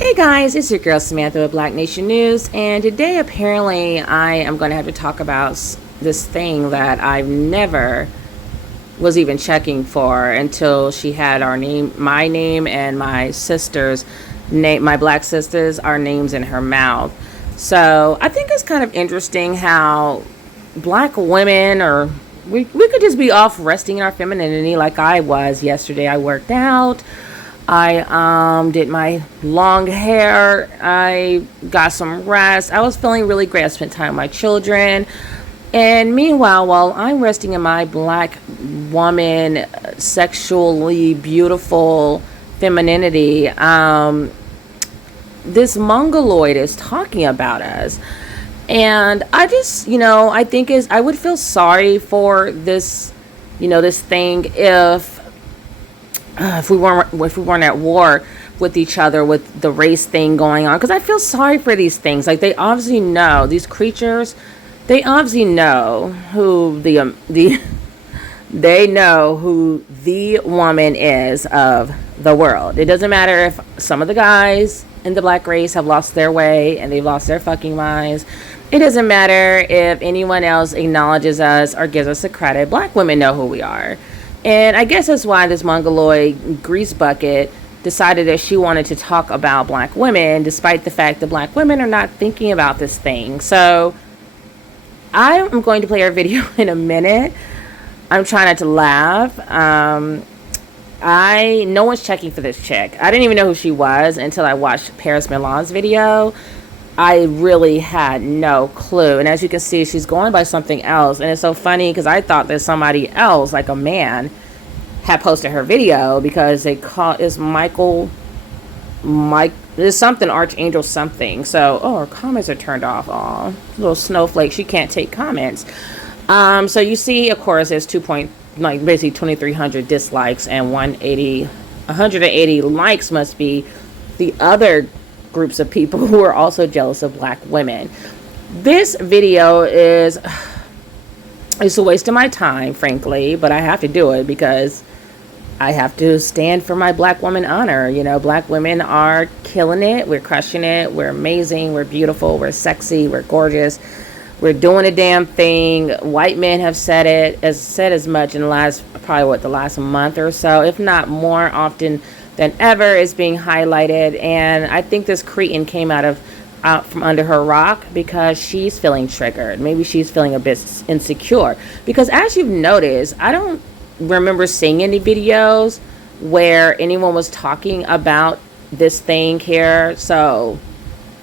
Hey guys, it's your girl Samantha with Black Nation News, and today apparently I am going to have to talk about this thing that I've never was even checking for until she had my name and my sister's name, my black sisters, our names in her mouth. So I think it's kind of interesting how black women, or we could just be off resting in our femininity like I was yesterday. I worked out. I did my long hair. I got some rest. I was feeling really great. I spent time with my children. And meanwhile, while I'm resting in my black woman, sexually beautiful femininity, this mongoloid is talking about us. And I just, I think I would feel sorry for this, this thing if we weren't at war with each other with the race thing going on, because I feel sorry for these things. Like, they obviously know, these creatures, they obviously know who they know who the woman is of the world. It doesn't matter if some of the guys in the black race have lost their way and they've lost their fucking minds. It doesn't matter if anyone else acknowledges us or gives us the credit. Black women know who we are. And I guess that's why this mongoloid grease bucket decided that she wanted to talk about black women, despite the fact that black women are not thinking about this thing. So I am going to play our video in a minute. I'm trying not to laugh. No one's checking for this chick. I didn't even know who she was until I watched Paris Milan's video. I really had no clue. And as you can see, she's going by something else. And it's so funny because I thought that somebody else, like a man, had posted her video, because they call it's there's something, Archangel something. So, her comments are turned off. Oh, little snowflake. She can't take comments. So you see, of course, there's basically 2,300 dislikes and 180 likes must be the other groups of people who are also jealous of black women. This video it's a waste of my time, frankly, but I have to do it because I have to stand for my black woman honor. Black women are killing it. We're crushing it. We're amazing. We're beautiful. We're sexy. We're gorgeous. We're doing a damn thing. White men have said as much in the last month or so, if not more often than ever. Is being highlighted. And I think this cretin came out from under her rock because she's feeling triggered. Maybe she's feeling a bit insecure, because as you've noticed, I don't remember seeing any videos where anyone was talking about this thing here. So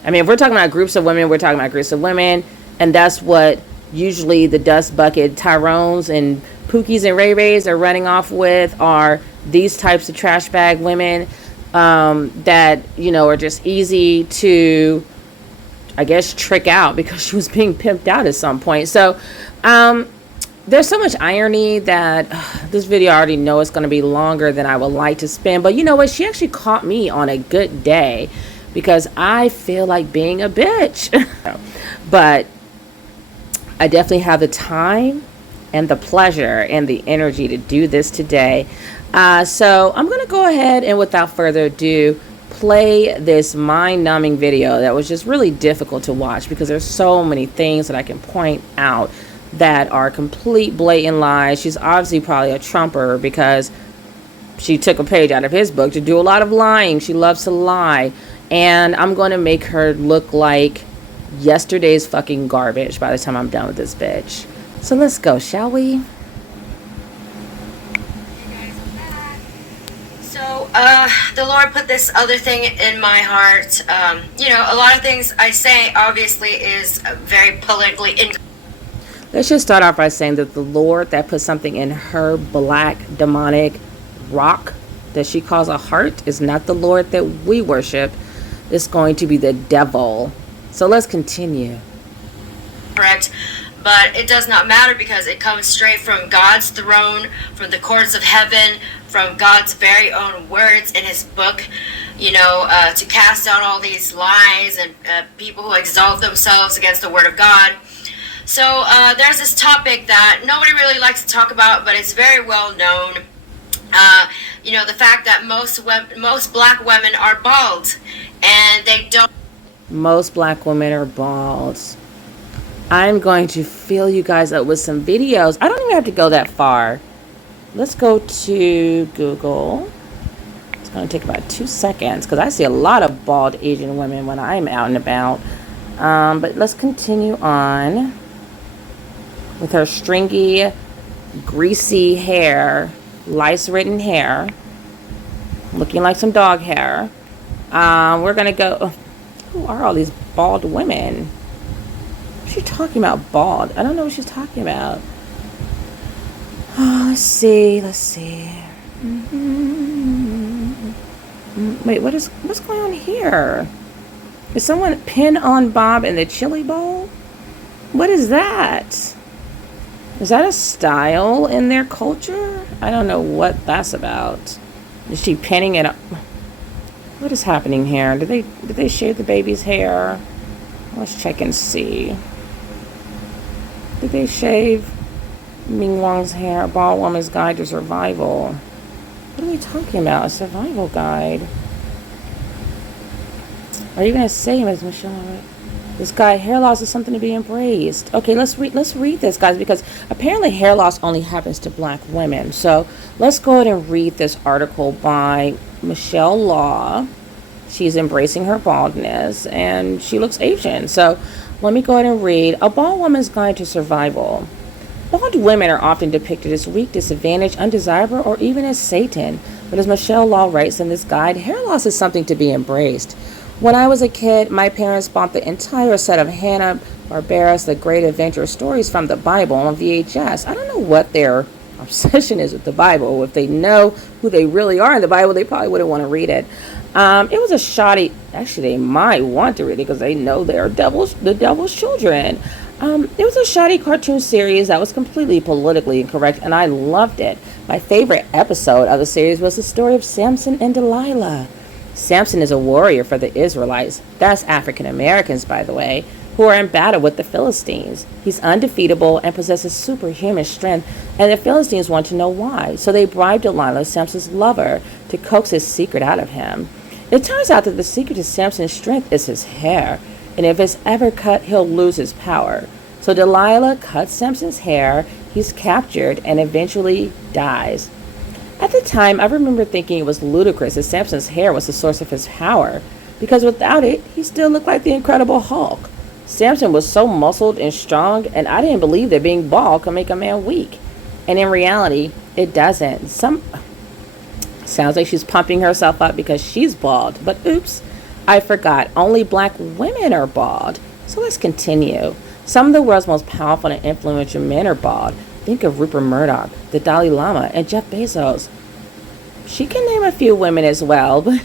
I mean, if we're talking about groups of women, we're talking about groups of women, and that's what usually the dust bucket Tyrones and Pookies and Ray Rays are running off with, are these types of trash bag women that, are just easy to, I guess, trick out, because she was being pimped out at some point. So there's so much irony that this video, I already know it's going to be longer than I would like to spend. But you know what? She actually caught me on a good day, because I feel like being a bitch. But I definitely have the time and the pleasure and the energy to do this today. So I'm going to go ahead and, without further ado, play this mind-numbing video that was just really difficult to watch, because there's so many things that I can point out that are complete blatant lies. She's obviously probably a Trumper, because she took a page out of his book to do a lot of lying. She loves to lie. And I'm going to make her look like yesterday's fucking garbage by the time I'm done with this bitch. So let's go, shall we? So, the Lord put this other thing in my heart. A lot of things I say, obviously, is very politically incorrect. Let's just start off by saying that the Lord that put something in her black demonic rock that she calls a heart is not the Lord that we worship. It's going to be the devil. So let's continue. Correct. But it does not matter, because it comes straight from God's throne, from the courts of heaven, from God's very own words in his book, to cast out all these lies and people who exalt themselves against the word of God. So there's this topic that nobody really likes to talk about, but it's very well known. The fact that most black women are bald, and they don't. Most black women are bald. I'm going to fill you guys up with some videos. I don't even have to go that far. Let's go to Google. It's going to take about 2 seconds because I see a lot of bald Asian women when I'm out and about. But let's continue on with her stringy, greasy hair, lice-ridden hair, looking like some dog hair. We're going to go... Who are all these bald women? What's she talking about, bald? I don't know what she's talking about. Oh, let's see. Wait, what's going on here? Is someone pin on Bob in the chili bowl? What is that? Is that a style in their culture? I don't know what that's about. Is she pinning it up? What is happening here? Did they shave the baby's hair? Let's check and see. Did they shave Ming Wong's hair? A Bald Woman's Guide to Survival. What are we talking about? A survival guide. Are you gonna say, Ms. Michelle? This guy, hair loss is something to be embraced. Okay, let's read this, guys, because apparently hair loss only happens to black women. So let's go ahead and read this article by Michelle Law. She's embracing her baldness, and she looks Asian. So let me go ahead and read A Bald Woman's Guide to Survival. Bald women are often depicted as weak, disadvantaged, undesirable, or even as Satan. But as Michelle Law writes in this guide, hair loss is something to be embraced. When I was a kid, my parents bought the entire set of Hanna-Barbera's The Great Adventure stories from the Bible on VHS. I don't know what their obsession is with the Bible. If they know who they really are in the Bible, they probably wouldn't want to read it. It was a shoddy... Actually, they might want to read it because they know they're the devil's children. It was a shoddy cartoon series that was completely politically incorrect, and I loved it. My favorite episode of the series was the story of Samson and Delilah. Samson is a warrior for the Israelites, that's African Americans, by the way, who are in battle with the Philistines. He's undefeatable and possesses superhuman strength, and the Philistines want to know why. So they bribe Delilah, Samson's lover, to coax his secret out of him. It turns out that the secret to Samson's strength is his hair, and if it's ever cut, he'll lose his power. So Delilah cuts Samson's hair, he's captured, and eventually dies. At the time, I remember thinking it was ludicrous that Samson's hair was the source of his power, because without it, he still looked like the Incredible Hulk. Samson was so muscled and strong, and I didn't believe that being bald could make a man weak. And in reality, it doesn't. Sounds like she's pumping herself up because she's bald, but oops, I forgot. Only black women are bald. So let's continue. Some of the world's most powerful and influential men are bald. Think of Rupert Murdoch, the Dalai Lama, and Jeff Bezos. She can name a few women as well, but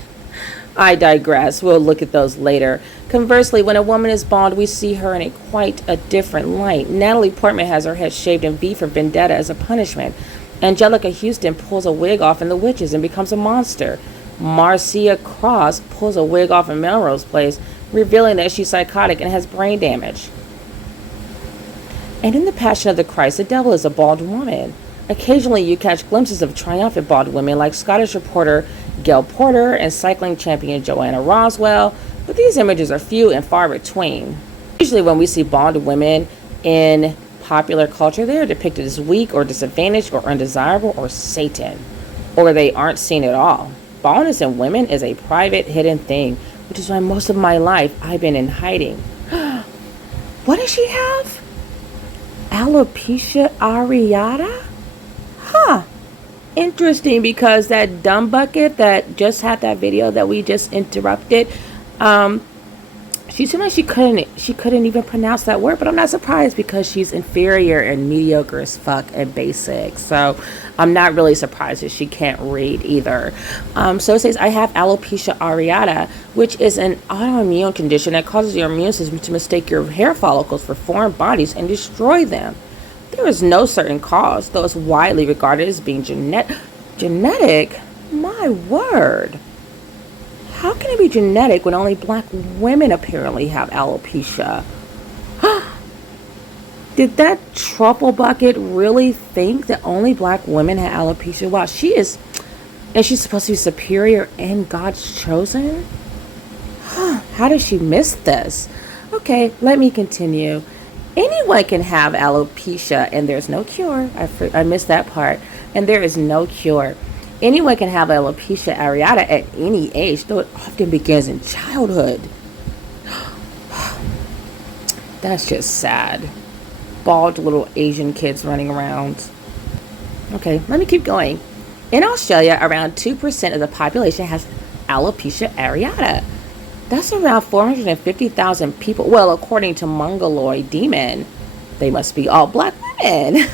I digress. We'll look at those later. Conversely, when a woman is bald, we see her in quite a different light. Natalie Portman has her head shaved in V for Vendetta as a punishment. Angelica Houston pulls a wig off in The Witches and becomes a monster. Marcia Cross pulls a wig off in Melrose Place, revealing that she's psychotic and has brain damage. And in The Passion of the Christ, the devil is a bald woman. Occasionally, you catch glimpses of triumphant bald women like Scottish reporter Gail Porter and cycling champion Joanna Roswell, but these images are few and far between. Usually when we see bald women in popular culture, they are depicted as weak or disadvantaged or undesirable or Satan, or they aren't seen at all. Baldness in women is a private, hidden thing, which is why most of my life I've been in hiding. What does she have? Alopecia areata? Huh. Interesting, because that dumb bucket that just had that video that we just interrupted, she seemed like she couldn't even pronounce that word, but I'm not surprised because she's inferior and mediocre as fuck and basic. So I'm not really surprised that she can't read either. So it says, I have alopecia areata, which is an autoimmune condition that causes your immune system to mistake your hair follicles for foreign bodies and destroy them. There is no certain cause, though it's widely regarded as being genetic. My word. How can it be genetic when only black women apparently have alopecia? Did that trouble bucket really think that only black women had alopecia? Wow, she is And she's supposed to be superior and God's chosen? How did she miss this? Okay, let me continue. Anyone can have alopecia and there's no cure. I missed that part. And there is no cure. Anyone can have alopecia areata at any age, though it often begins in childhood. That's just sad. Bald little Asian kids running around. Okay, let me keep going. In Australia, around 2% of the population has alopecia areata. That's around 450,000 people. Well, according to Mongoloid Demon, they must be all black women.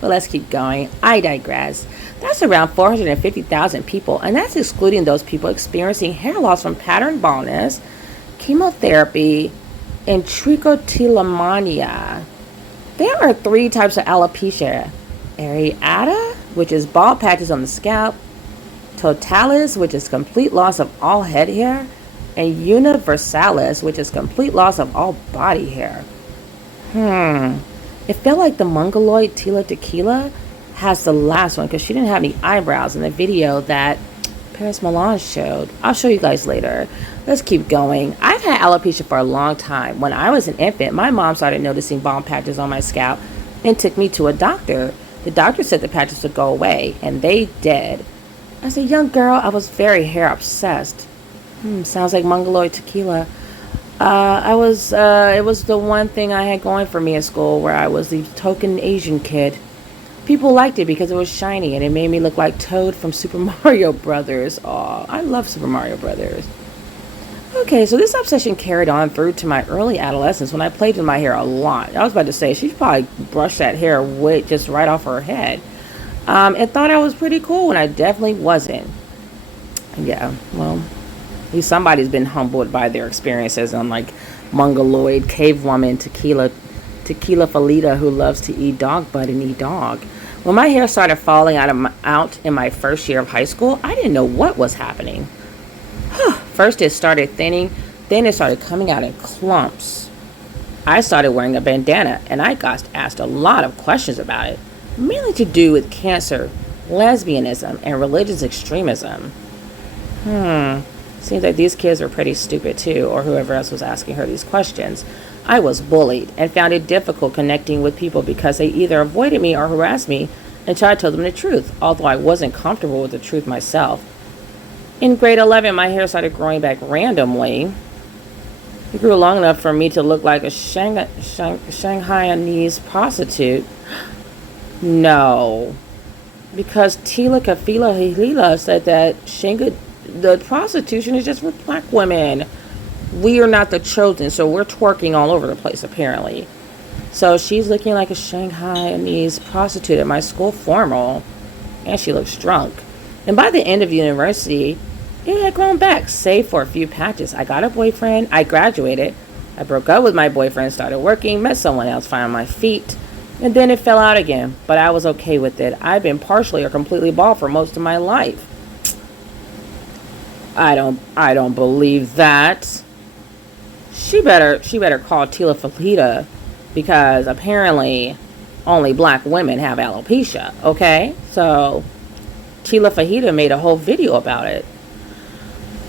But let's keep going. I digress. That's around 450,000 people, and that's excluding those people experiencing hair loss from pattern baldness, chemotherapy, and trichotillomania. There are 3 types of alopecia. Areata, which is bald patches on the scalp, totalis, which is complete loss of all head hair, and universalis, which is complete loss of all body hair. It felt like the Mongoloid Tila Tequila has the last one because she didn't have any eyebrows in the video that Paris Milan showed. I'll show you guys later. Let's keep going. I've had alopecia for a long time. When I was an infant, my mom started noticing bald patches on my scalp and took me to a doctor. The doctor said the patches would go away, and they did. As a young girl, I was very hair obsessed. Sounds like Mongoloid Tequila. It was the one thing I had going for me at school, where I was the token Asian kid. People liked it because it was shiny and it made me look like Toad from Super Mario Brothers. Aw, I love Super Mario Brothers. Okay, so this obsession carried on through to my early adolescence when I played with my hair a lot. I was about to say, she probably brushed that hair just right off her head. And thought I was pretty cool when I definitely wasn't. Yeah, well, at least somebody's been humbled by their experiences, unlike Mongoloid cave woman Tequila Felita, who loves to eat dog butt and eat dog. When my hair started falling out in my first year of high school, I didn't know what was happening. First it started thinning, then it started coming out in clumps. I started wearing a bandana, and I got asked a lot of questions about it, mainly to do with cancer, lesbianism, and religious extremism. Seems like these kids were pretty stupid too, or whoever else was asking her these questions. I was bullied and found it difficult connecting with people because they either avoided me or harassed me until I told them the truth, although I wasn't comfortable with the truth myself. In grade 11, my hair started growing back randomly. It grew long enough for me to look like a Shanghainese prostitute. No. Because Tila Hilila said that the prostitution is just for black women. We are not the chosen, so we're twerking all over the place, apparently. So she's looking like a Shanghainese prostitute at my school formal, and she looks drunk. And by the end of university, it had grown back, save for a few patches. I got a boyfriend, I graduated, I broke up with my boyfriend, started working, met someone else, found my feet, and then it fell out again. But I was okay with it. I've been partially or completely bald for most of my life. I don't believe that. She better call Tila Felita, because apparently only black women have alopecia, okay? So Tila Fajita made a whole video about it.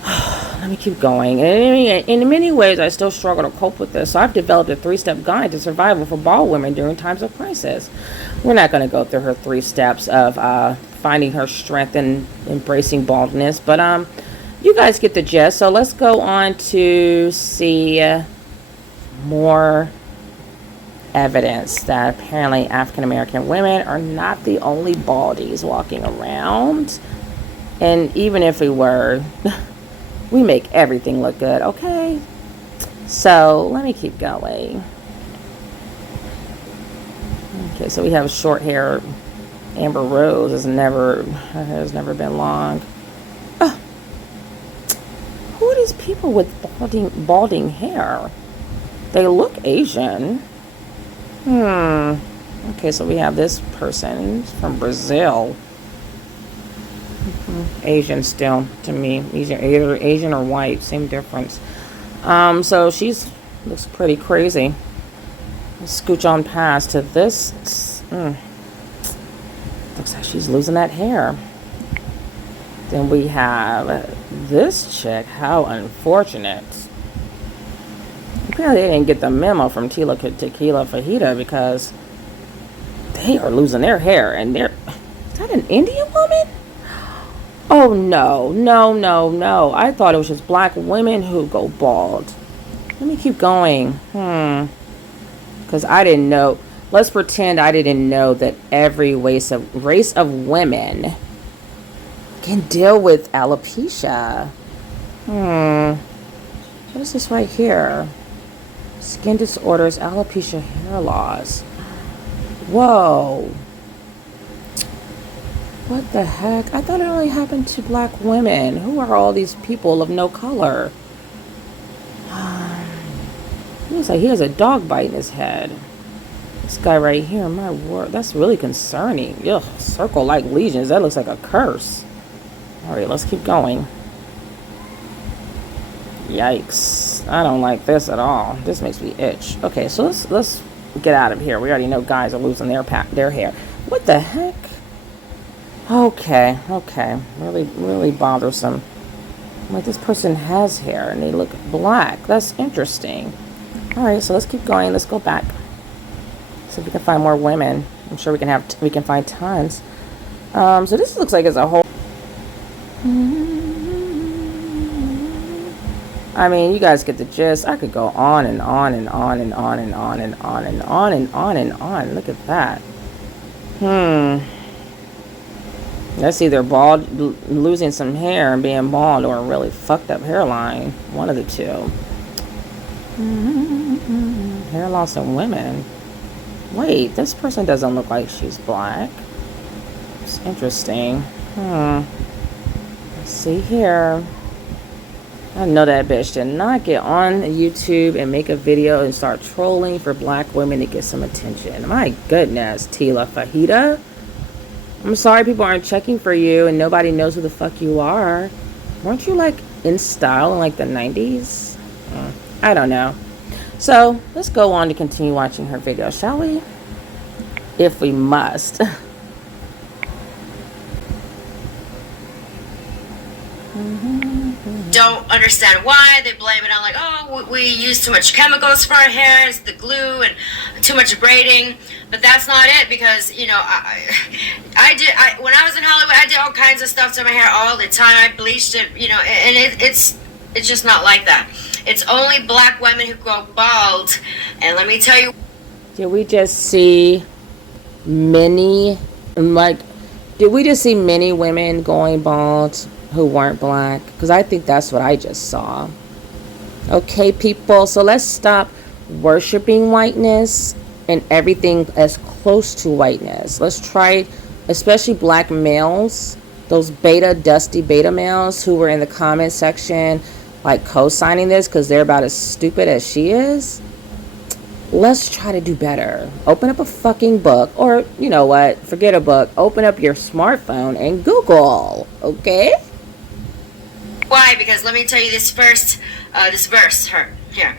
Let me keep going. In many ways, I still struggle to cope with this, so I've developed a 3-step guide to survival for bald women during times of crisis. We're not going to go through her 3 steps of finding her strength and embracing baldness, but you guys get the gist. So let's go on to see more evidence that apparently African American women are not the only baldies walking around. And even if we were, we make everything look good, okay? So let me keep going. Okay, so we have short hair. Amber Rose her hair has never been long. Who are these people with balding hair? They look Asian. Okay, so we have this person from Brazil. Asian still, to me. Either Asian or white, same difference. So she's looks pretty crazy. Let's scooch on past to this. Looks like she's losing that hair. Then we have this chick. How unfortunate. Apparently they didn't get the memo from Tila Tequila Fajita because they are losing their hair. And they're... Is that an Indian woman? Oh, no. No, no, no. I thought it was just black women who go bald. Let me keep going. Because I didn't know. Let's pretend I didn't know that every race of women can deal with alopecia. What is this right here? Skin disorders, alopecia, hair loss. Whoa. What the heck? I thought it only happened to black women. Who are all these people of no color? He looks like he has a dog bite in his head. This guy right here, my word, that's really concerning. Ugh, circle-like lesions. That looks like a curse. All right, let's keep going. Yikes! I don't like this at all. This makes me itch. Okay, so let's get out of here. We already know guys are losing their hair. What the heck? Okay. Really bothersome. Like, this person has hair and they look black. That's interesting. All right, so let's keep going. Let's go back. See if we can find more women. I'm sure we can find tons. So this looks like it's a whole. I mean, you guys get the gist. I could go on and on and on and on and on and on and on and on and on. Look at that. That's either bald, losing some hair and being bald, or a really fucked up hairline. One of the two. Hair loss in women. Wait, this person doesn't look like she's black. It's interesting. Let's see here. I know that bitch did not get on YouTube and make a video and start trolling for black women to get some attention. My goodness, Tila Fajita. I'm sorry people aren't checking for you and nobody knows who the fuck you are. Weren't you like in style in like the 90s? I don't know. So let's go on to continue watching her video, shall we? If we must. Don't understand why. They blame it on like, oh, we use too much chemicals for our hair, it's the glue and too much braiding. But that's not it, because when I was in Hollywood, I did all kinds of stuff to my hair all the time. I bleached it, and it's just not like that. It's only black women who go bald. And let me tell you, did we just see many women going bald who weren't black? Because I think that's what I just saw. Okay, people, so let's stop worshiping whiteness and everything as close to whiteness. Let's try, especially black males, those dusty beta males who were in the comment section like co-signing this because they're about as stupid as she is. Let's try to do better. Open up a fucking book, or you know what, forget a book, open up your smartphone and Google, okay? why? Because let me tell you this verse, here.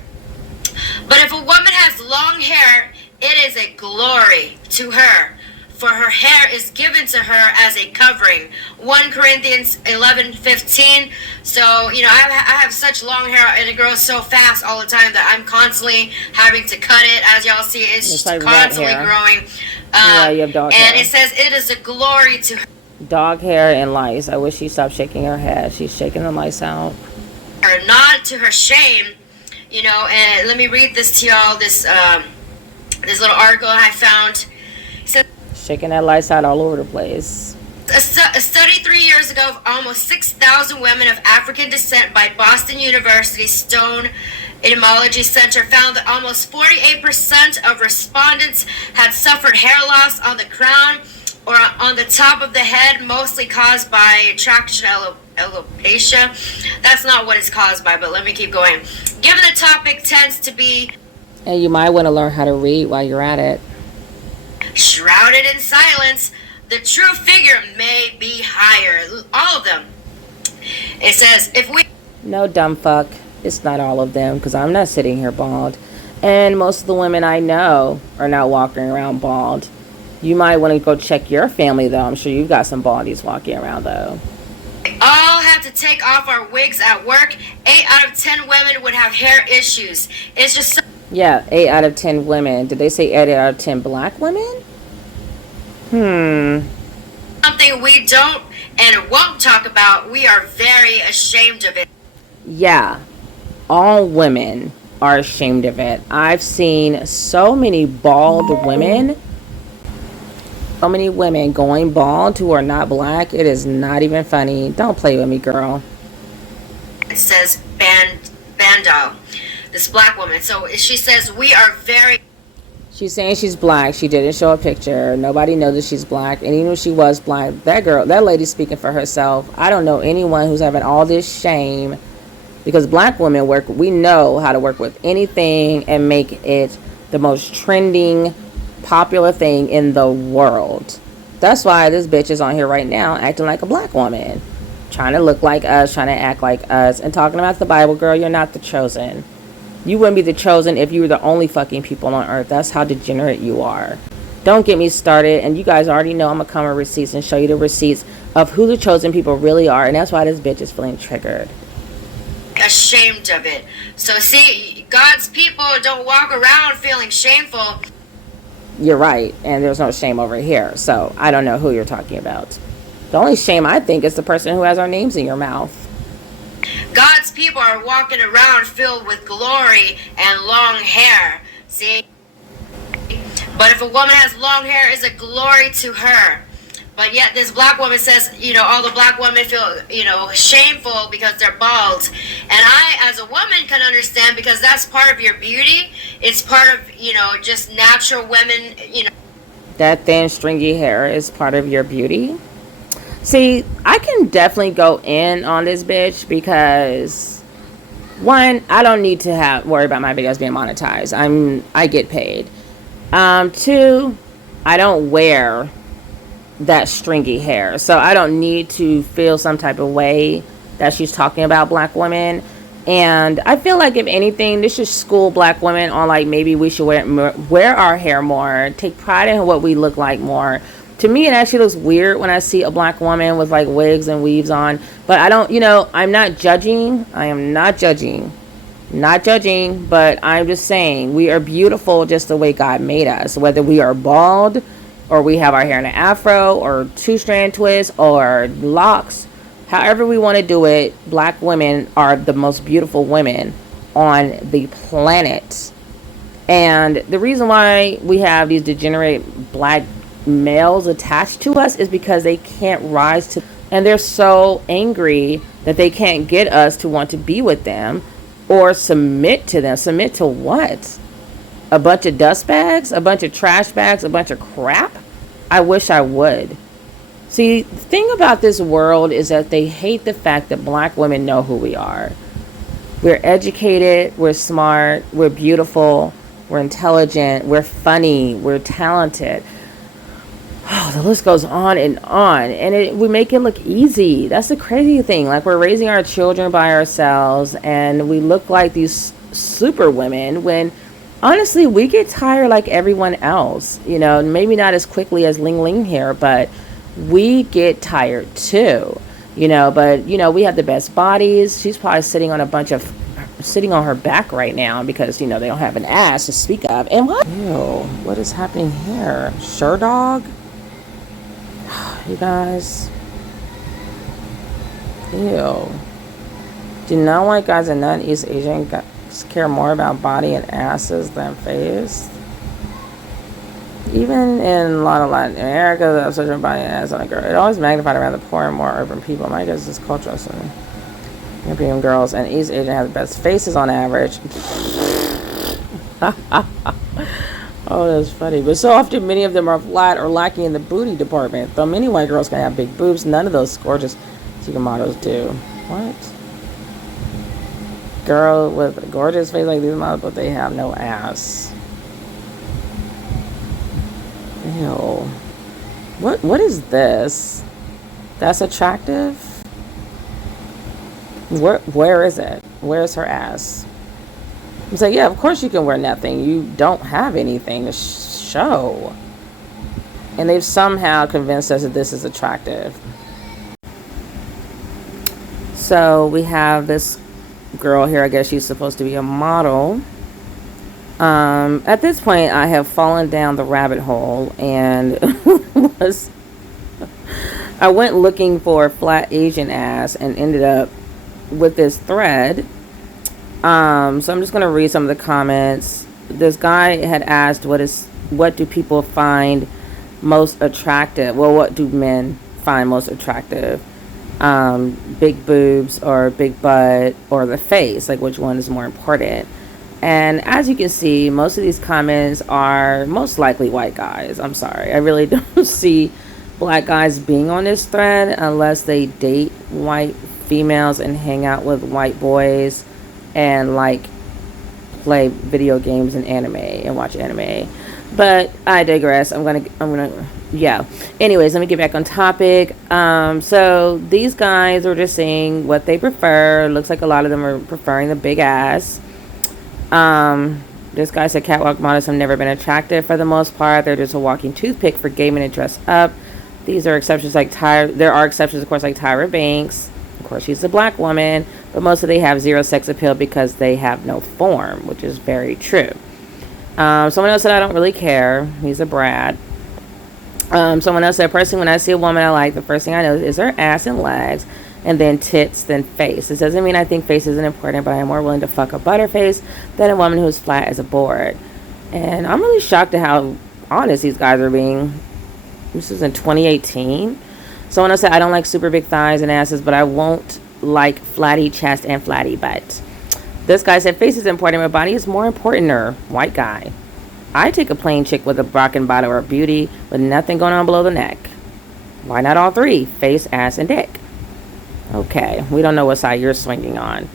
But if a woman has long hair, it is a glory to her, for her hair is given to her as a covering. 1 Corinthians 11:15. So, I have such long hair and it grows so fast all the time that I'm constantly having to cut it. As y'all see, it's like constantly growing. Yeah, you have dog hair. And it says it is a glory to her. Dog hair and lice. I wish she stopped shaking her head. She's shaking the lice out. Or not to her shame, and let me read this to y'all, this little article I found. It says, shaking that lice out all over the place. A study 3 years ago of almost 6,000 women of African descent by Boston University Stone Etymology Center found that almost 48% of respondents had suffered hair loss on the crown or on the top of the head, mostly caused by traction alopecia. That's not what it's caused by, but let me keep going. Given the topic tends to be... And you might want to learn how to read while you're at it. Shrouded in silence, the true figure may be higher. All of them. It says, if we... No, dumb fuck. It's not all of them, because I'm not sitting here bald. And most of the women I know are not walking around bald. You might want to go check your family, though. I'm sure you've got some baldies walking around, though. take off our wigs at work, 8 out of 10 women would have hair issues. It's just Yeah, 8 out of 10 women. Did they say 8 out of 10 black women? something we don't and won't talk about. We are very ashamed of it. Yeah, all women are ashamed of it. I've seen so many bald women. So many women going bald who are not black. It is not even funny. Don't play with me, girl. It says Bando, this black woman. So she says we are very. She's saying she's black. She didn't show a picture. Nobody knows that she's black. And even if she was black, that lady's speaking for herself. I don't know anyone who's having all this shame, because black women we know how to work with anything and make it the most trending, popular thing in the world. That's why this bitch is on here right now acting like a black woman, trying to look like us, trying to act like us, and talking about the Bible. Girl, you're not the chosen. You wouldn't be the chosen if you were the only fucking people on earth. That's how degenerate you are. Don't get me started. And you guys already know I'm gonna come with receipts and show you the receipts of who the chosen people really are. And that's why this bitch is feeling triggered. Ashamed of it. So see, God's people don't walk around feeling shameful. You're right, and there's no shame over here. So I don't know who you're talking about. The only shame, I think, is the person who has our names in your mouth. God's people are walking around filled with glory and long hair. See? But if a woman has long hair, it's a glory to her. But yet this black woman says, all the black women feel, shameful because they're bald. And I, as a woman, can understand, because that's part of your beauty. It's part of, just natural women, That thin, stringy hair is part of your beauty. See, I can definitely go in on this bitch because, one, I don't need to worry about my videos being monetized. I get paid. Two, I don't wear that stringy hair, so I don't need to feel some type of way that she's talking about black women. And I feel like, if anything, this should school black women on, like, maybe we should wear our hair more, take pride in what we look like more. To me, it actually looks weird when I see a black woman with like wigs and weaves on. But I don't, I'm not judging. I am not judging. Not judging, but I'm just saying we are beautiful just the way God made us. Whether we are bald, or we have our hair in an afro, or 2-strand twist, or locks. However we want to do it, black women are the most beautiful women on the planet. And the reason why we have these degenerate black males attached to us is because they can't rise to, and they're so angry that they can't get us to want to be with them or submit to them. Submit to what? A bunch of dust bags, a bunch of trash bags, a bunch of crap? I wish I would. See, the thing about this world is that they hate the fact that black women know who we are. We're educated, we're smart, we're beautiful, we're intelligent, we're funny, we're talented. Oh, the list goes on, and we make it look easy. That's the crazy thing. Like, we're raising our children by ourselves, and we look like these super women when, honestly, we get tired like everyone else. Maybe not as quickly as Ling Ling here, but we get tired too. But we have the best bodies. She's probably sitting on her back right now because, they don't have an ass to speak of. And what? Ew, what is happening here? Sure dog? You guys. Ew. Do not white guys and non-East Asian guys care more about body and asses than face? Even in a lot of Latin America, the obsession of body and ass on a girl, it always magnified around the poor and more urban people. My guess is cultural. So European girls and East Asian have the best faces on average. Oh, that's funny. But so often, many of them are flat or lacking in the booty department. Though many white girls can have big boobs, none of those gorgeous models do. What? Girl with a gorgeous face like these models, but they have no ass. Ew. What is this? That's attractive? Where is it? Where's her ass? I'm saying, yeah, of course you can wear nothing. You don't have anything to show. And they've somehow convinced us that this is attractive. So we have this girl here. I guess she's supposed to be a model. At this point, I have fallen down the rabbit hole and was I went looking for a flat Asian ass and ended up with this thread. So I'm just gonna read some of the comments. This guy had asked, what do people find most attractive? Well, what do men find most attractive? Big boobs or big butt or the face? Like, which one is more important? And as you can see, most of these comments are most likely white guys. I'm sorry. I really don't see black guys being on this thread unless they date white females and hang out with white boys and like play video games and anime and watch anime. But I digress. Yeah. Anyways, let me get back on topic. So these guys are just saying what they prefer. Looks like a lot of them are preferring the big ass. This guy said catwalk models have never been attractive for the most part. They're just a walking toothpick for gay men to dress up. These are exceptions like there are exceptions, of course, like Tyra Banks. Of course, she's a black woman, but most of they have zero sex appeal because they have no form, which is very true. Someone else said, I don't really care. He's a Brad. Someone else said, personally, when I see a woman I like, the first thing I know is her ass and legs, and then tits, then face. This doesn't mean I think face isn't important, but I am more willing to fuck a butterface than a woman who's flat as a board. And I'm really shocked at how honest these guys are being. This is in 2018. Someone else said, I don't like super big thighs and asses, but I won't like flatty chest and flatty butt. This guy said, face is important, but body is more important. White guy. I take a plain chick with a broken body or a beauty with nothing going on below the neck. Why not all three? Face, ass, and dick. Okay, we don't know what side you're swinging on.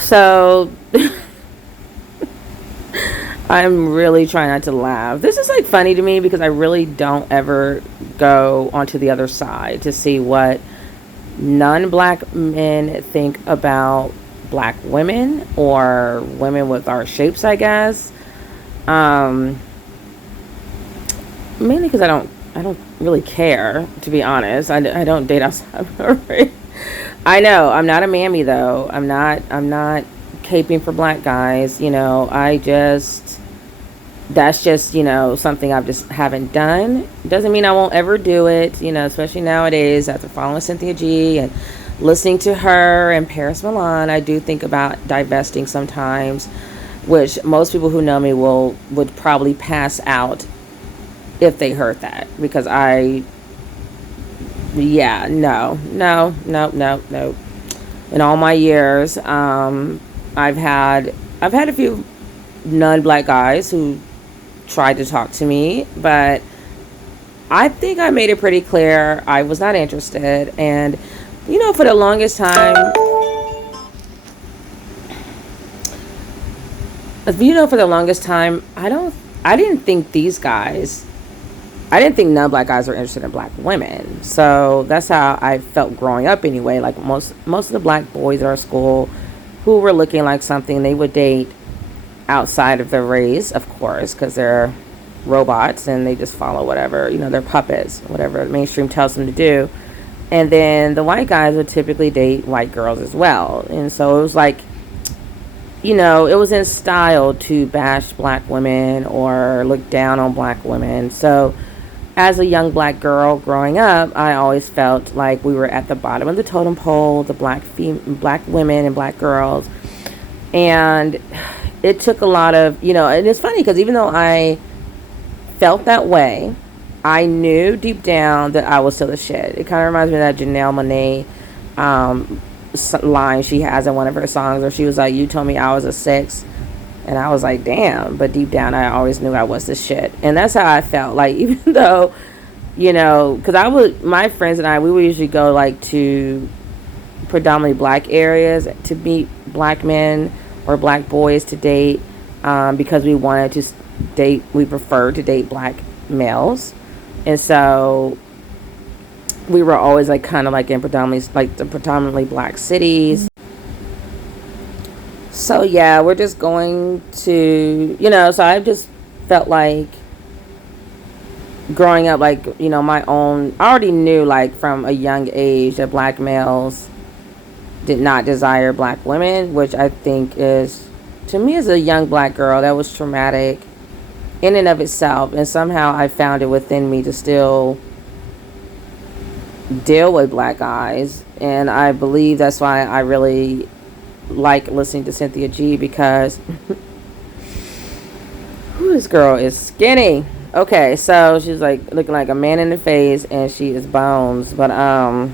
So, I'm really trying not to laugh. This is like funny to me because I really don't ever go onto the other side to see what non-black men think about black women or women with our shapes, I guess. Mainly because I don't really care, to be honest. I don't date outside. I know I'm not a mammy though. I'm not caping for black guys. That's just something I've just haven't done. Doesn't mean I won't ever do it. Especially nowadays after following Cynthia G and listening to her and Paris Milan, I do think about divesting sometimes, which most people who know me would probably pass out if they heard that, because no. In all my years, I've had a few non-black guys who tried to talk to me, but I think I made it pretty clear I was not interested. And for the longest time, I didn't think non-black guys were interested in black women. So that's how I felt growing up anyway. Like most of the black boys at our school who were looking like something, they would date outside of their race, of course, because they're robots and they just follow whatever, they're puppets, whatever the mainstream tells them to do. And then the white guys would typically date white girls as well. And so it was like, it was in style to bash black women or look down on black women. So as a young black girl growing up, I always felt like we were at the bottom of the totem pole, the black women and black girls. And it took a lot of, and it's funny because even though I felt that way, I knew deep down that I was still the shit. It kind of reminds me of that Janelle Monáe line she has in one of her songs where she was like, you told me I was a 6. And I was like, damn. But deep down, I always knew I was the shit. And that's how I felt. Like, even though, because my friends and we would usually go like to predominantly black areas to meet black men or black boys to date, because we preferred to date black males. And so we were always like kind of like in predominantly black cities. So yeah, we're just going to, so I just felt like growing up, like, I already knew like from a young age that black males did not desire black women, which I think is, to me, as a young black girl, that was traumatic in and of itself. And somehow I found it within me to still deal with black guys. And I believe that's why I really like listening to Cynthia G, because this girl is skinny. Okay, so she's like looking like a man in the face, and she is bones. But yeah,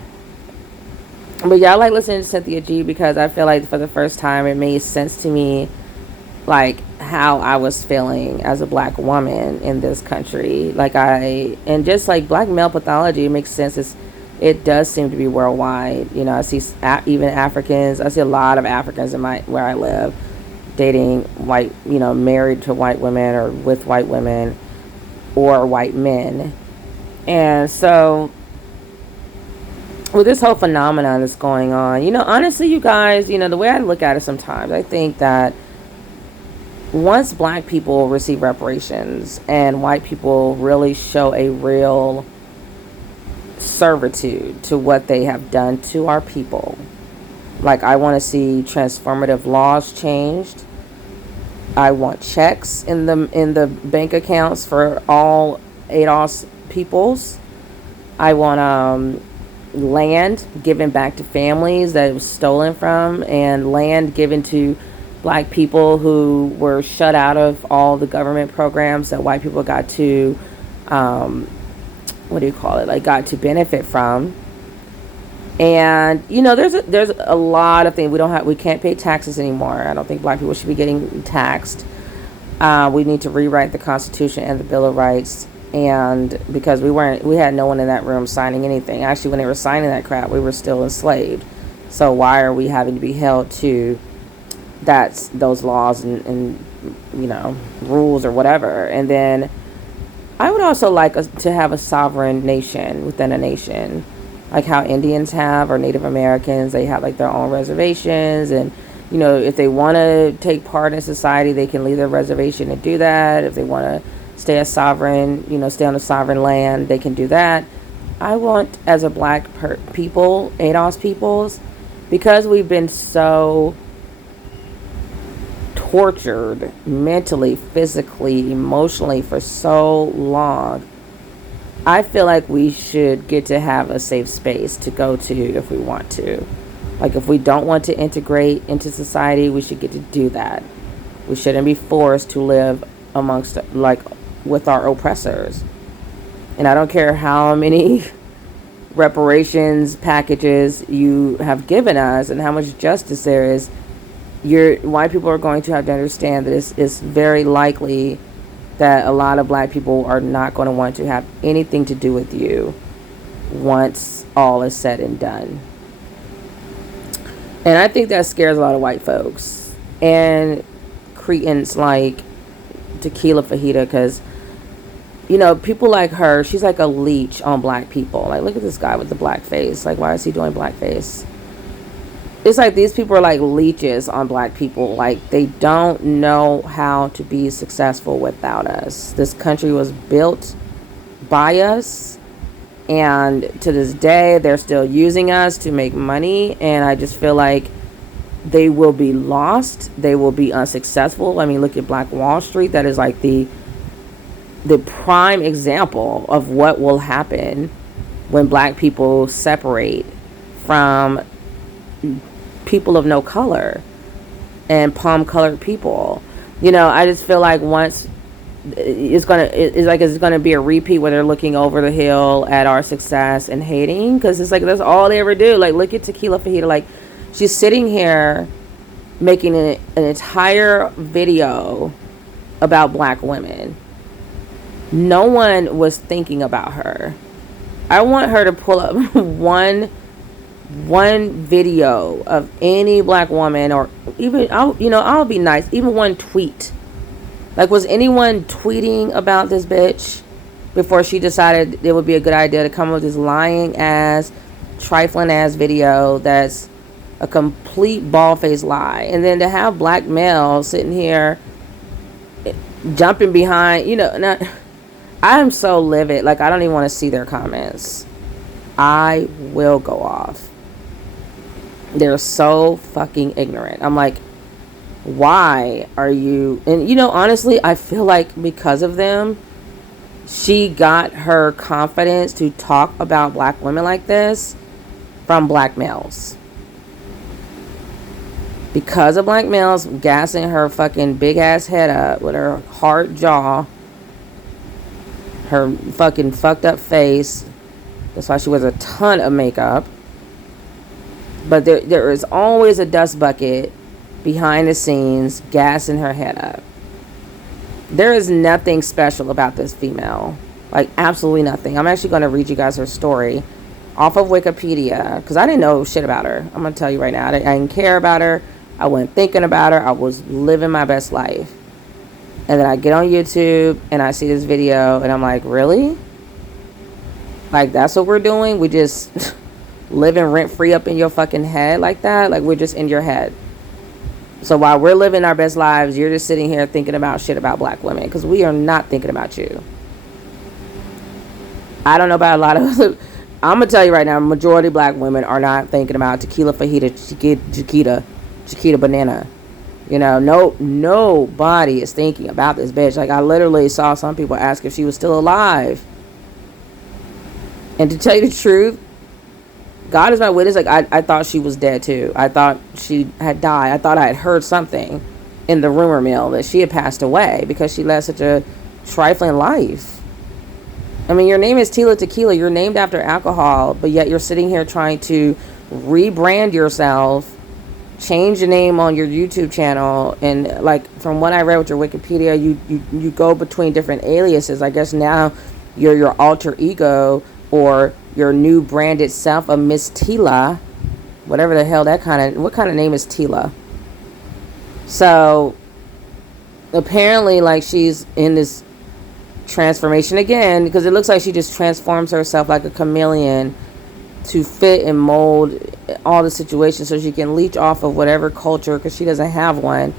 I like listening to Cynthia G because I feel like for the first time it made sense to me, like how I was feeling as a black woman in this country. And just like black male pathology, it makes sense. It does seem to be worldwide. You know, I see even Africans. I see a lot of Africans in where I live, dating white, married to white women or with white women or white men. And so with this whole phenomenon that's going on, honestly, you guys, the way I look at it sometimes, I think that once black people receive reparations and white people really show a real servitude to what they have done to our people, like I want to see transformative laws changed. I want checks in the bank accounts for all ADOS peoples. I want land given back to families that it was stolen from, and land given to black people who were shut out of all the government programs that white people got to got to benefit from. And there's a lot of things. We can't pay taxes anymore. I don't think black people should be getting taxed. We need to rewrite the Constitution and the Bill of Rights, and because we had no one in that room signing anything. Actually, when they were signing that crap, we were still enslaved. So why are we having to be held to those laws and rules or whatever? And then I would also like us to have a sovereign nation within a nation, like how Indians have, or Native Americans. They have like their own reservations, and if they want to take part in society, they can leave their reservation and do that. If they want to stay a sovereign, stay on a sovereign land, they can do that. I want, as a black people, ADOS peoples, because we've been so tortured mentally, physically, emotionally for so long, I feel like we should get to have a safe space to go to if we want to. Like, if we don't want to integrate into society, we should get to do that. We shouldn't be forced to live with our oppressors. And I don't care how many reparations packages you have given us and how much justice there is, white people are going to have to understand that it's very likely that a lot of black people are not going to want to have anything to do with you once all is said and done. And I think that scares a lot of white folks and cretins like Tequila Fajita, because people like her, she's like a leech on black people. Like, look at this guy with the black face. Like, why is he doing blackface? It's like these people are like leeches on black people. Like, they don't know how to be successful without us. This country was built by us, and to this day they're still using us to make money. And I just feel like they will be lost. They will be unsuccessful. I mean, look at Black Wall Street. That is like the prime example of what will happen when black people separate from people of no color and palm colored people. I just feel like once it's gonna be a repeat where they're looking over the hill at our success and hating, because it's like that's all they ever do. Like, look at Tequila Fajita. Like, she's sitting here making an entire video about black women. No one was thinking about her. I want her to pull up one video of any black woman, or even I'll be nice, even one tweet. Like, was anyone tweeting about this bitch before she decided it would be a good idea to come up with this lying ass, trifling ass video that's a complete bald-faced lie? And then to have black males sitting here jumping behind, I'm so livid. Like, I don't even want to see their comments. I will go off. They're so fucking ignorant. I'm like, why are you? And honestly, I feel like because of them, she got her confidence to talk about black women like this from black males. Because of black males gassing her fucking big ass head up with her hard jaw, her fucking fucked up face. That's why she wears a ton of makeup. But there is always a dust bucket behind the scenes gassing her head up. There is nothing special about this female. Like, absolutely nothing. I'm actually going to read you guys her story off of Wikipedia, because I didn't know shit about her. I'm going to tell you right now. I didn't care about her. I wasn't thinking about her. I was living my best life. And then I get on YouTube and I see this video and I'm like, really? Like, that's what we're doing? We just living rent free up in your fucking head like that? Like, we're just in your head. So while we're living our best lives, you're just sitting here thinking about shit about black women, because we are not thinking about you. I don't know about a lot of I'm gonna tell you right now, majority of black women are not thinking about tequila, fajita, chiquita banana. Nobody is thinking about this bitch. Like, I literally saw some people ask if she was still alive. And to tell you the truth, God is my witness. Like, I thought she was dead too. I thought she had died. I thought I had heard something in the rumor mill that she had passed away, because she led such a trifling life. I mean, your name is Tila Tequila. You're named after alcohol, but yet you're sitting here trying to rebrand yourself, change the name on your YouTube channel. And like, from what I read with your Wikipedia, you go between different aliases. I guess now you're your alter ego, or your new branded self of Miss Tila, whatever the hell what kind of name is Tila? So apparently, like, she's in this transformation again, because it looks like she just transforms herself like a chameleon to fit and mold all the situations, so she can leech off of whatever culture, because she doesn't have one,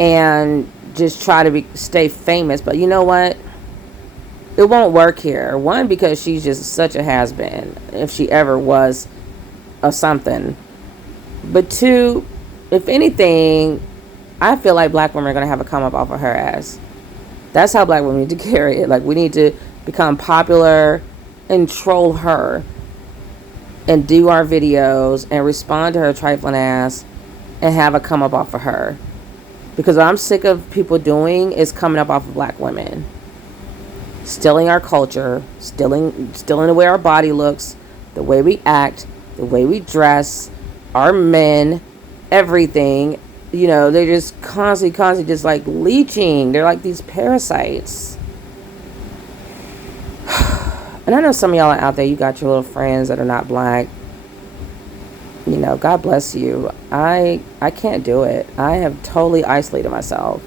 and just try to stay famous. But you know what? It won't work here. One, because she's just such a has-been, if she ever was a something. But two, if anything, I feel like black women are going to have a come up off of her ass. That's how black women need to carry it. Like, we need to become popular and troll her and do our videos and respond to her trifling ass and have a come up off of her. Because what I'm sick of people doing is coming up off of black women. Stealing our culture, stealing the way our body looks, the way we act, the way we dress, our men, everything. They're just constantly just like leeching. They're like these parasites. And I know some of y'all are out there, you got your little friends that are not black. God bless you. I can't do it. I have totally isolated myself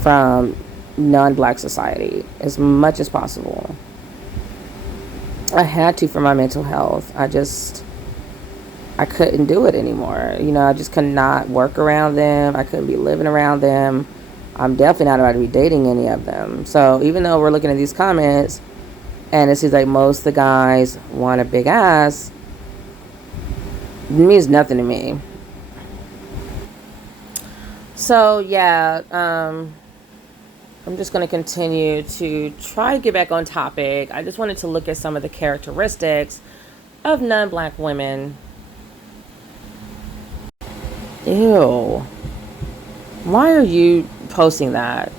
from non-black society as much as possible. I had to, for my mental health. I couldn't do it anymore. I just could not work around them. I couldn't be living around them. I'm definitely not about to be dating any of them. So even though we're looking at these comments and it seems like most of the guys want a big ass, it means nothing to me. So yeah, I'm just going to continue to try to get back on topic. I just wanted to look at some of the characteristics of non-black women. Ew. Why are you posting that?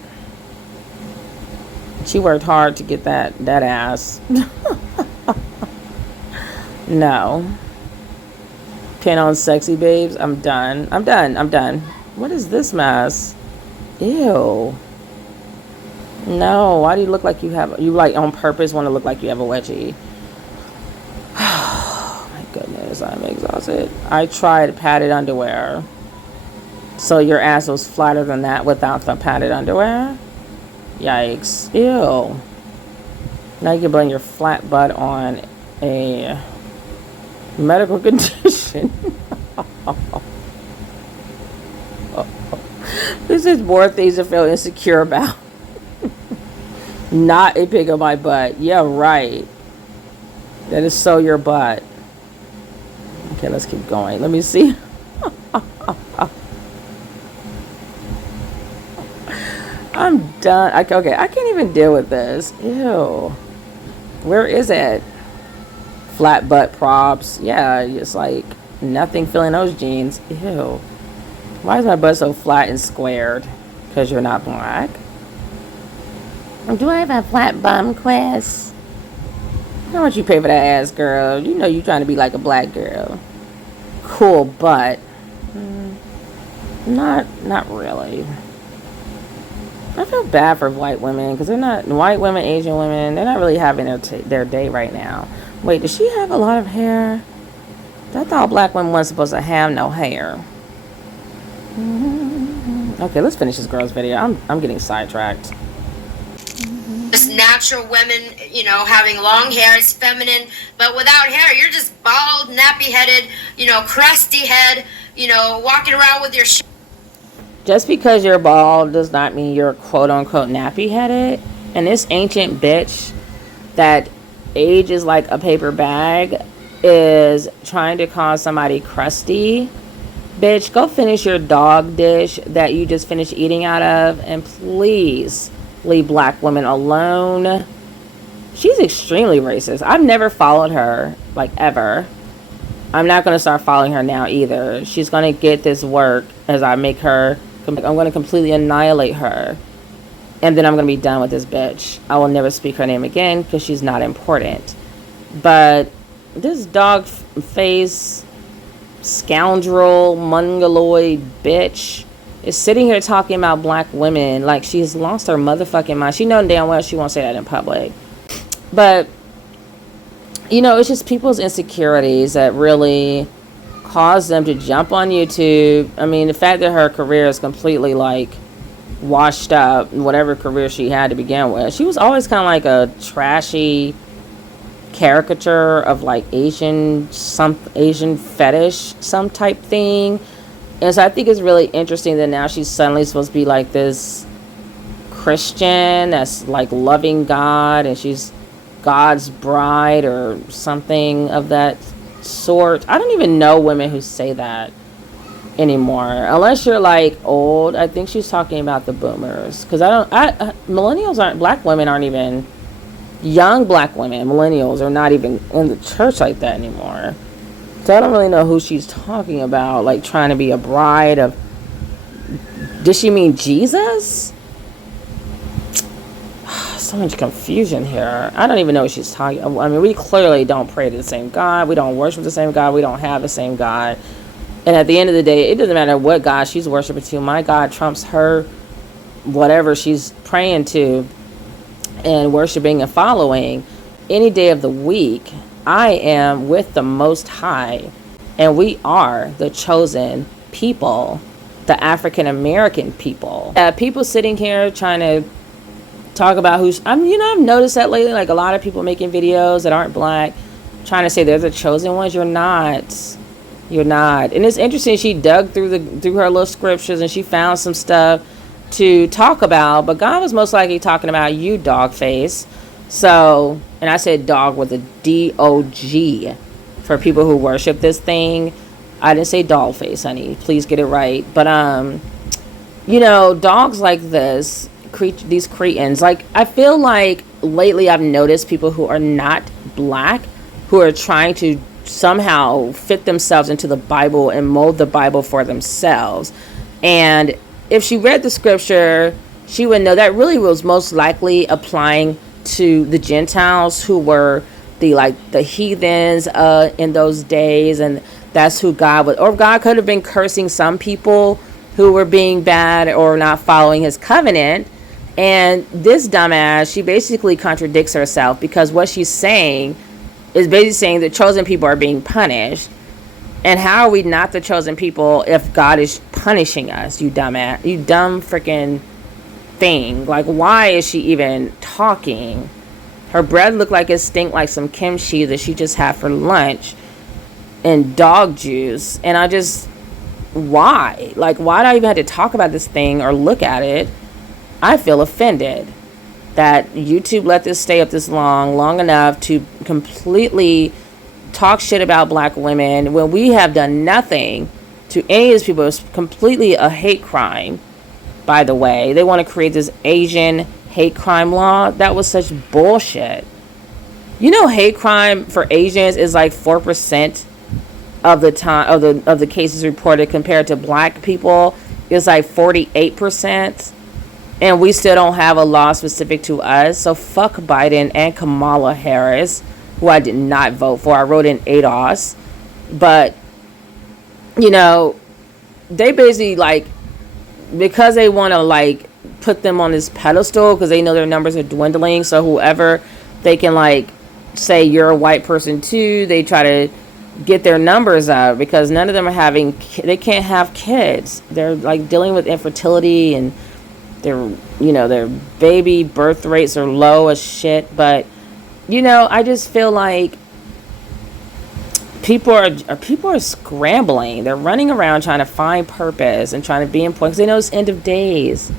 She worked hard to get that ass. No. Pin on sexy babes. I'm done. What is this mess? Ew. No, why do you look like you like on purpose want to look like you have a wedgie? Oh my goodness, I'm exhausted. I tried padded underwear. So your ass was flatter than that without the padded underwear? Yikes. Ew. Now you can blame your flat butt on a medical condition. This is more things to feel insecure about. Not a pic of my butt. Yeah, right. That is so your butt. Okay, let's keep going. Let me see. I'm done. Okay, I can't even deal with this. Ew. Where is it? Flat butt props. Yeah, it's like nothing filling those jeans. Ew. Why is my butt so flat and squared? Because you're not black? Do I have a flat bum quiz? How much you pay for that ass, girl? You know you trying to be like a black girl. Cool butt. Not really. I feel bad for white women because they're not white women, Asian women. They're not really having their day right now. Wait, does she have a lot of hair? I thought black women weren't supposed to have no hair. Okay, let's finish this girl's video. I'm getting sidetracked. Just natural women, you know, having long hair is feminine, but without hair, you're just bald, nappy-headed, you know, crusty head, you know, walking around with your Just because you're bald does not mean you're quote-unquote nappy-headed. And this ancient bitch that age is like a paper bag is trying to call somebody crusty. Bitch, go finish your dog dish that you just finished eating out of, and please leave black women alone. She's extremely racist. I've never followed her, like, ever. I'm not going to start following her now either. She's going to get this work as I make her. I'm going to completely annihilate her. And then I'm going to be done with this bitch. I will never speak her name again because she's not important. But this dog face scoundrel mongoloid bitch is sitting here talking about black women like she's lost her motherfucking mind. She knows damn well she won't say that in public. But, you know, it's just people's insecurities that really cause them to jump on YouTube. I mean, the fact that her career is completely, like, washed up, whatever career she had to begin with. She was always kind of like a trashy caricature of, like, Asian fetish, some type thing. And so I think it's really interesting that now she's suddenly supposed to be like this Christian that's like loving God, and she's God's bride or something of that sort. I don't even know women who say that anymore, unless you're like old. I think she's talking about the boomers, because millennials aren't, black women aren't even, young black women, millennials are not even in the church like that anymore. So I don't really know who she's talking about, like trying to be a bride of. Does she mean Jesus? So much confusion here. I don't even know what she's talking. I mean, we clearly don't pray to the same God. We don't worship the same God. We don't have the same God. And at the end of the day, it doesn't matter what God she's worshiping to. My God trumps her, whatever she's praying to and worshiping and following any day of the week. I am with the Most High, and we are the chosen people, the African American people. People sitting here trying to talk about I've noticed that lately, like a lot of people making videos that aren't black, trying to say they're the chosen ones. You're not. And it's interesting, she dug through her little scriptures and she found some stuff to talk about, but God was most likely talking about you, dog face. So, and I said dog with a D-O-G for people who worship this thing. I didn't say dog face, honey. Please get it right. But, dogs like this, these cretins, like, I feel like lately I've noticed people who are not black who are trying to somehow fit themselves into the Bible and mold the Bible for themselves. And if she read the scripture, she would know that really was most likely applying to the Gentiles, who were the heathens in those days, and that's who God would, or God could have been cursing some people who were being bad or not following his covenant. And this dumbass, she basically contradicts herself, because what she's saying is basically saying the chosen people are being punished. And how are we not the chosen people if God is punishing us, you dumbass, you dumb freaking thing? Like, why is she even talking? Her breath looked like it stink like some kimchi that she just had for lunch, and dog juice. And why? Like, why do I even have to talk about this thing or look at it? I feel offended that YouTube let this stay up this long enough to completely talk shit about black women when we have done nothing to any of these people. It's completely a hate crime, by the way. They want to create this Asian hate crime law. That was such bullshit. You know, hate crime for Asians is like 4% of the time of the cases reported, compared to black people is like 48%. And we still don't have a law specific to us. So fuck Biden and Kamala Harris, who I did not vote for. I wrote in ADOS. But, you know, they basically, like, because they want to, like, put them on this pedestal because they know their numbers are dwindling. So whoever they can, like, say you're a white person too, they try to get their numbers up, because none of them are they can't have kids. They're, like, dealing with infertility, and their baby birth rates are low as shit. But, you know, I just feel like people are scrambling. They're running around trying to find purpose and trying to be important, because they know it's end of days.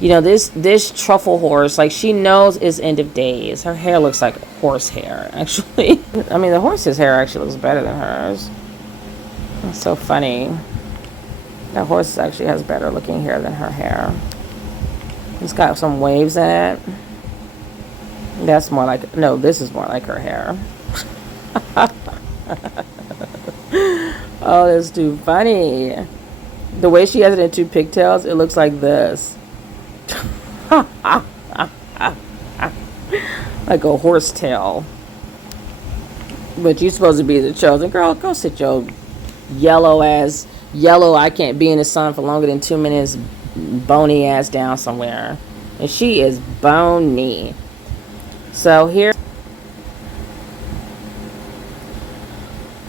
You know, this truffle horse, like, she knows it's end of days. Her hair looks like horse hair, actually. I mean, the horse's hair actually looks better than hers. It's so funny. That horse actually has better looking hair than her hair. It's got some waves in it. That's more like, no, this is more like her hair. Oh, that's too funny. The way she has it in two pigtails, it looks like this. Like a horse tail. But you're supposed to be the chosen girl. Go sit your yellow, I can't be in the sun for longer than 2 minutes, bony ass down somewhere. And she is bony. So here,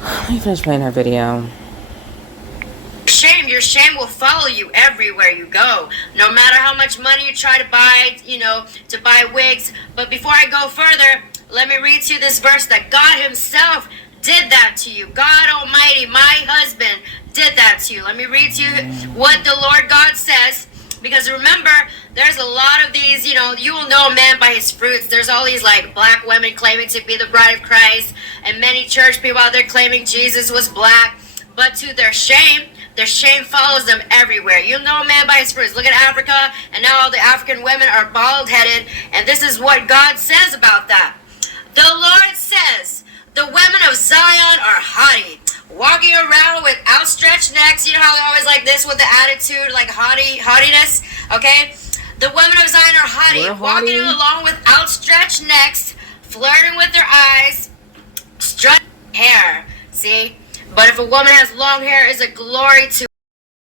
let me finish playing her video. Your shame will follow you everywhere you go, no matter how much money you try to buy, to buy wigs. But before I go further, let me read to you this verse that God himself did that to you. God Almighty, my husband, did that to you. Let me read to you what the Lord God says. Because remember, there's a lot of these, you will know a man by his fruits. There's all these, like, black women claiming to be the bride of Christ, and many church people out there claiming Jesus was black. But to their shame follows them everywhere. You'll know a man by his fruits. Look at Africa, and now all the African women are bald-headed, and this is what God says about that. The Lord says, the women of Zion are haughty, walking around with outstretched necks. You know how they always like this with the attitude, like haughtiness, okay? The women of Zion are haughty, walking along with outstretched necks, flirting with their eyes, strutting hair. See? But if a woman has long hair, it's a glory to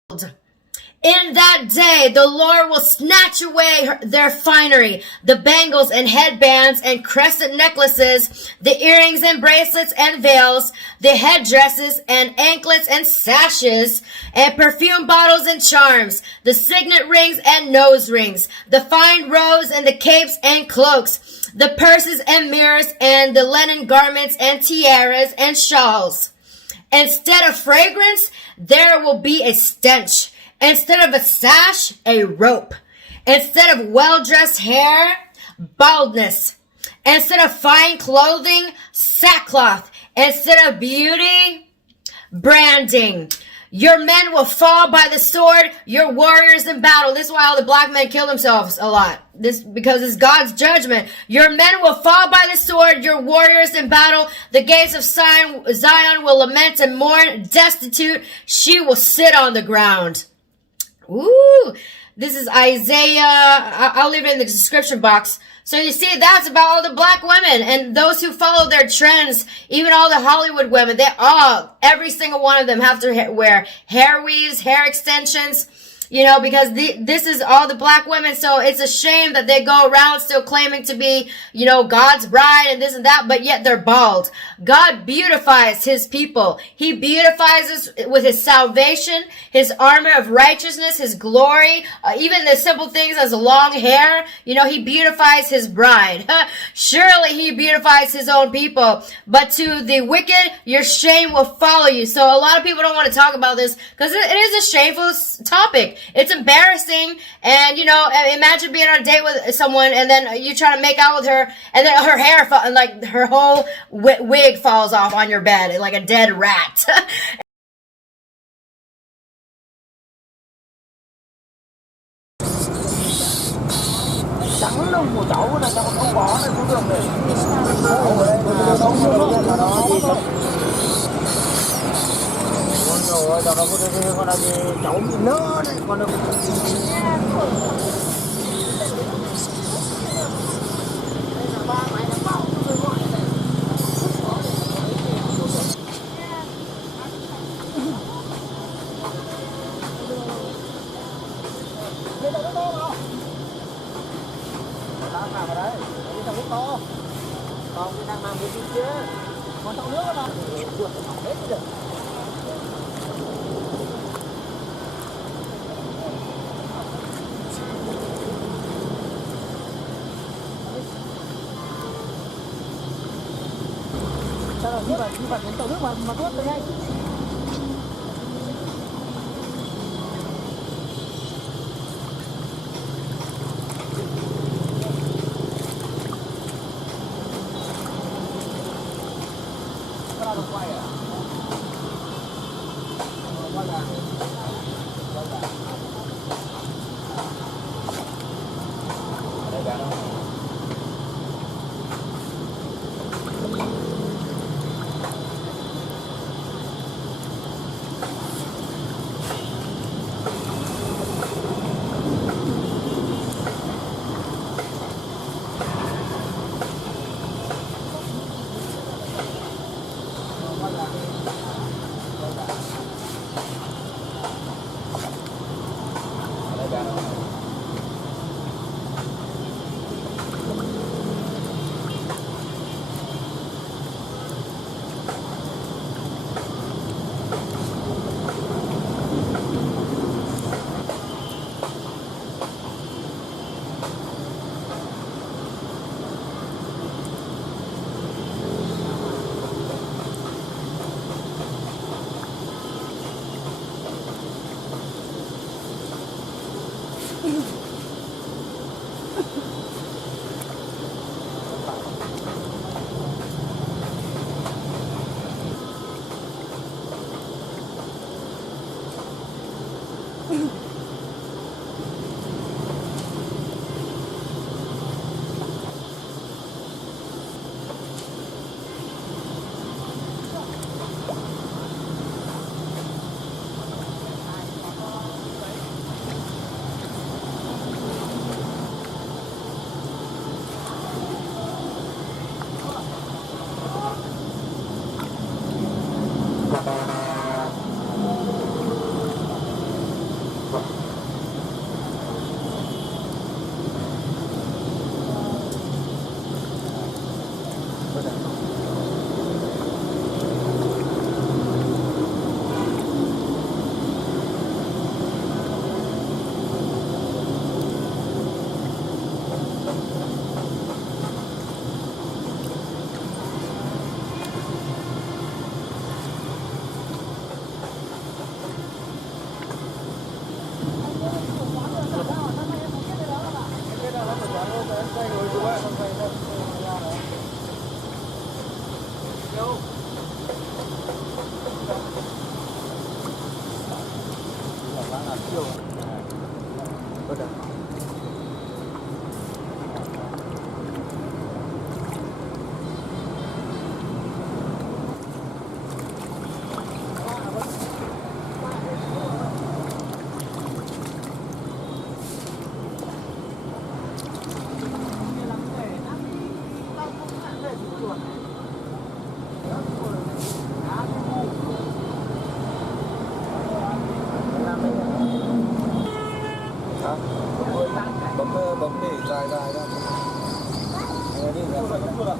God. In that day, the Lord will snatch away their finery, the bangles and headbands and crescent necklaces, the earrings and bracelets and veils, the headdresses and anklets and sashes, and perfume bottles and charms, the signet rings and nose rings, the fine robes and the capes and cloaks, the purses and mirrors and the linen garments and tiaras and shawls. Instead of fragrance, there will be a stench. Instead of a sash, a rope. Instead of well-dressed hair, baldness. Instead of fine clothing, sackcloth. Instead of beauty, branding. Your men will fall by the sword, your warriors in battle. This is why all the black men kill themselves a lot. Because it's God's judgment. Your men will fall by the sword, your warriors in battle. The gates of Zion will lament and mourn. Destitute, she will sit on the ground. Ooh, this is Isaiah. I'll leave it in the description box. So you see, that's about all the black women and those who follow their trends. Even all the Hollywood women, every single one of them have to wear hair weaves, hair extensions, because this is all the black women. So it's a shame that they go around still claiming to be, God's bride and this and that, but yet they're bald. God beautifies his people. He beautifies us with his salvation, his armor of righteousness, his glory, even the simple things as long hair. He beautifies his bride. Surely he beautifies his own people. But to the wicked, your shame will follow you. So a lot of people don't want to talk about this because it is a shameful topic. quick. It's embarrassing. And, you know, imagine being on a date with someone and then you try to make out with her and then her hair, like her whole wig falls off on your bed like a dead rat. Trắng lông của cháu là cháu không có này xuống đường này. Ở đây nó không có nó gì không. Ôi rồi cháu nó có cái con là cháu bị nỡ này, con nó vào đấy, cái thằng nước to, còn cái thằng mang cái kia, còn trong nước nó chuột nó hết được. Sao là đi vào đến tàu nước mà tuốt tới ngay. bấm để dài dài ra. Đi ra.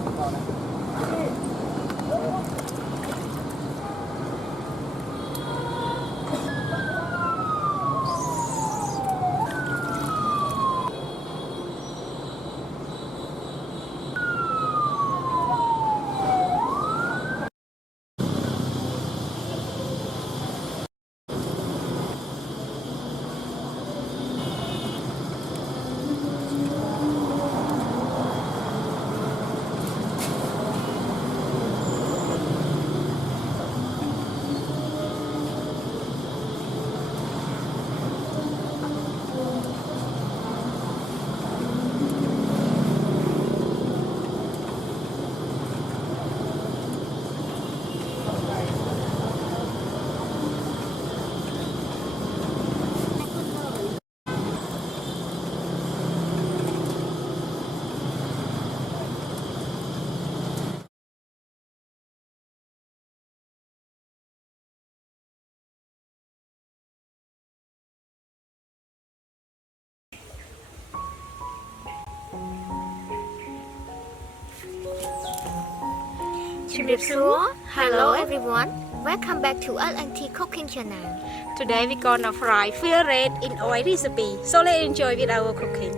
Hello everyone, welcome back to L&T Cooking Channel. Today we're gonna fry fish red in oil recipe. So let's enjoy with our cooking.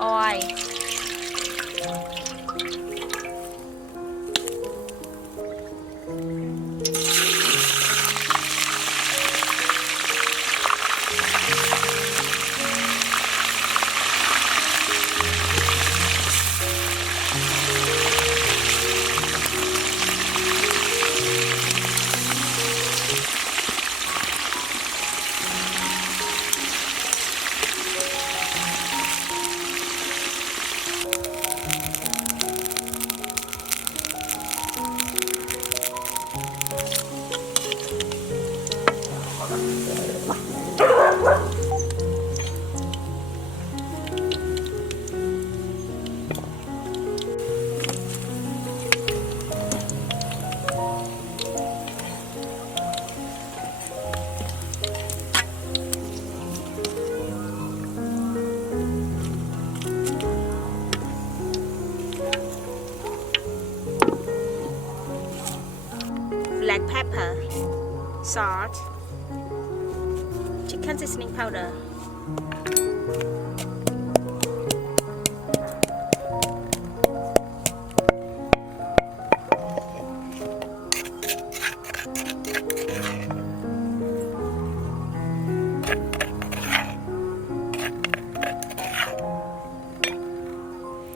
Oil. Black pepper, salt, chicken seasoning powder,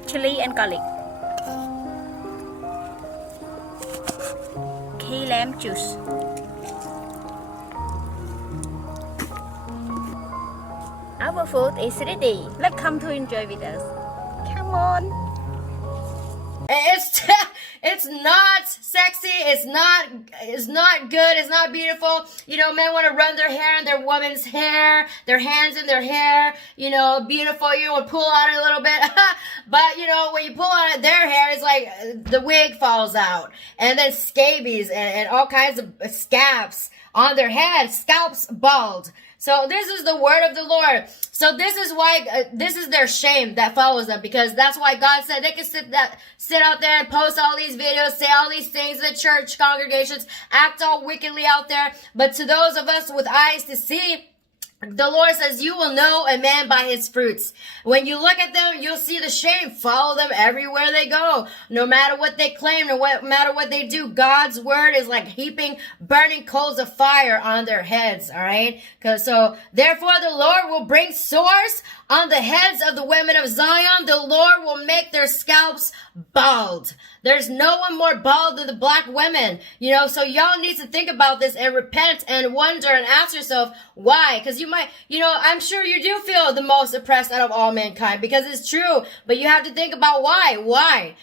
chili and garlic, key lamb juice. Our food is ready. Let's come to enjoy with us. Come on. It's not sexy. It's not good. It's not beautiful. You know, men want to run their hair in their woman's hair, their hands in their hair. You know, beautiful. You would pull on it a little bit, but you know, when you pull on it, their hair is like the wig falls out, and then scabies and all kinds of scabs on their head, scalps bald. So this is the word of the Lord. So this is why, this is their shame that follows them, because that's why God said they can sit out there and post all these videos, say all these things in the church congregations, act all wickedly out there. But to those of us with eyes to see, The Lord says, you will know a man by his fruits. When you look at them, you'll see the shame. Follow them everywhere they go. No matter what they claim, no matter what they do, God's word is like heaping burning coals of fire on their heads, all right? Therefore, the Lord will bring sores on the heads of the women of Zion. The Lord will make their scalps bald. There's no one more bald than the black women, so y'all need to think about this and repent and wonder and ask yourself why. Because you might, I'm sure you do feel the most oppressed out of all mankind because it's true, but you have to think about why. Why?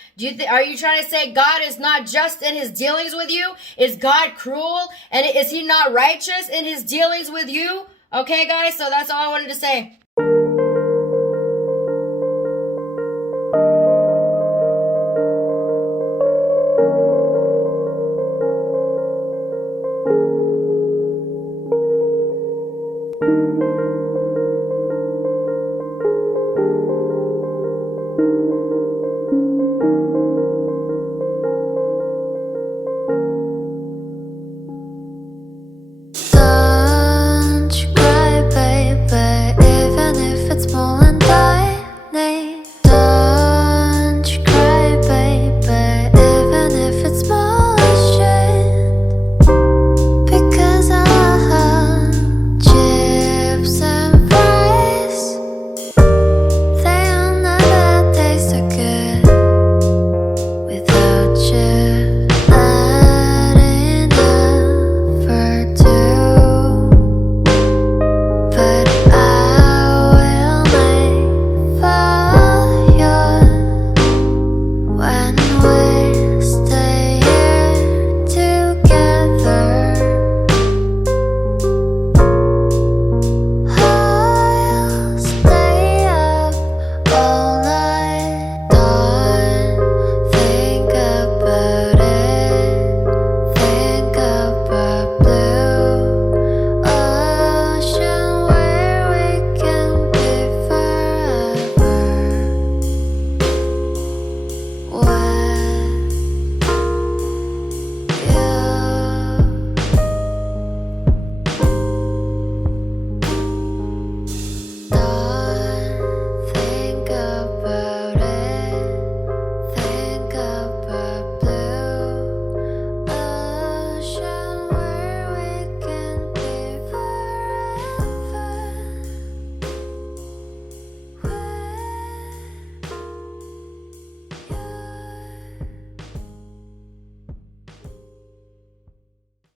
Are you trying to say God is not just in his dealings with you? Is God cruel? And is he not righteous in his dealings with you? Okay, guys, so that's all I wanted to say.